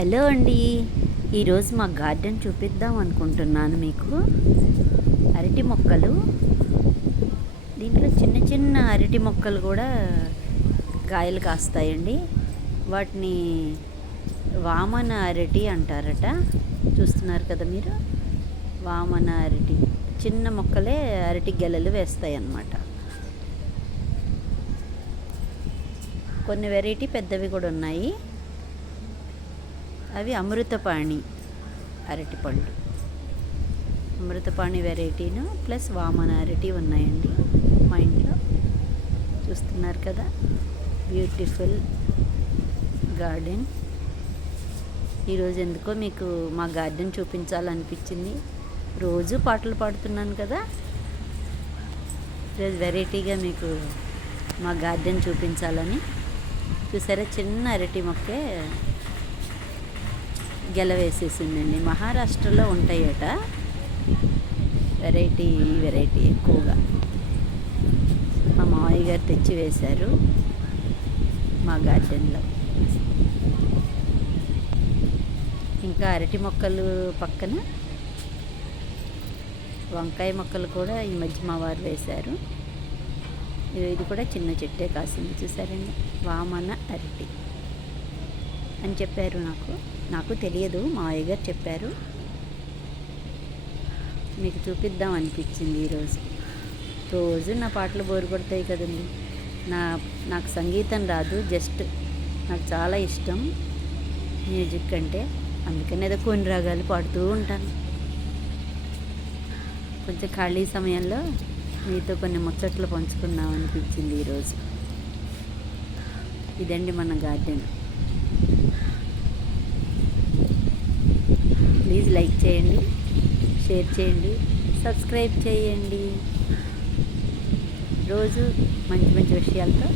Hello అండి. ఈరోజు మా గార్డెన్ చూపిద్దాం అనుకుంటున్నాను మీకు. అరటి మొక్కలు, దీంట్లో చిన్న చిన్న అరటి మొక్కలు కూడా కాయలు కాస్తాయండి. వాటిని వామన అరటి అంటారట. చూస్తున్నారు కదా మీరు, వామన అరటి. చిన్న మొక్కలే అరటి గెలలు వేస్తాయి అన్నమాట. కొన్ని వెరైటీ పెద్దవి కూడా ఉన్నాయి. అవి అమృతపాణి అరటిపళ్ళు, అమృతపాణి వెరైటీను ప్లస్ వామన అరటి ఉన్నాయండి మా ఇంట్లో. చూస్తున్నారు కదా, బ్యూటిఫుల్ గార్డెన్. ఈరోజు ఎందుకో మీకు మా గార్డెన్ చూపించాలనిపించింది. రోజు పాటలు పాడుతున్నాను కదా, ఈరోజు వెరైటీగా మీకు మా గార్డెన్ చూపించాలని. చూసారా, చిన్న అరటి మొక్కే గెల వేసేసిందండి. మహారాష్ట్రలో ఉంటాయట వెరైటీ ఎక్కువగా. మా మావయ్య గారు తెచ్చి వేశారు మా గార్డెన్లో. ఇంకా అరటి మొక్కలు పక్కన వంకాయ మొక్కలు కూడా ఈ మధ్య మా వారు వేశారు. ఇది కూడా చిన్న చెట్టే కాసింది. చూసారండి, వామన అరటి అని చెప్పారు. నాకు తెలియదు, మా అయ్య గారు చెప్పారు. మీకు చూపిద్దాం అనిపించింది ఈరోజు. రోజు నా పాటలు బోరు కొడతాయి కదండి. నాకు సంగీతం రాదు, జస్ట్ నాకు చాలా ఇష్టం మ్యూజిక్ అంటే. అందుకని ఏదో కొన్ని రాగాలు పాడుతూ ఉంటాను. కొంచెం ఖాళీ సమయంలో మీతో కొన్ని ముచ్చట్లు పంచుకుందాం అనిపించింది ఈరోజు. ఇదండి మన గార్డెన్. ప్లీజ్ లైక్ చేయండి, షేర్ చేయండి, సబ్స్క్రైబ్ చేయండి. రోజు మంచి మంచి విషయాలతో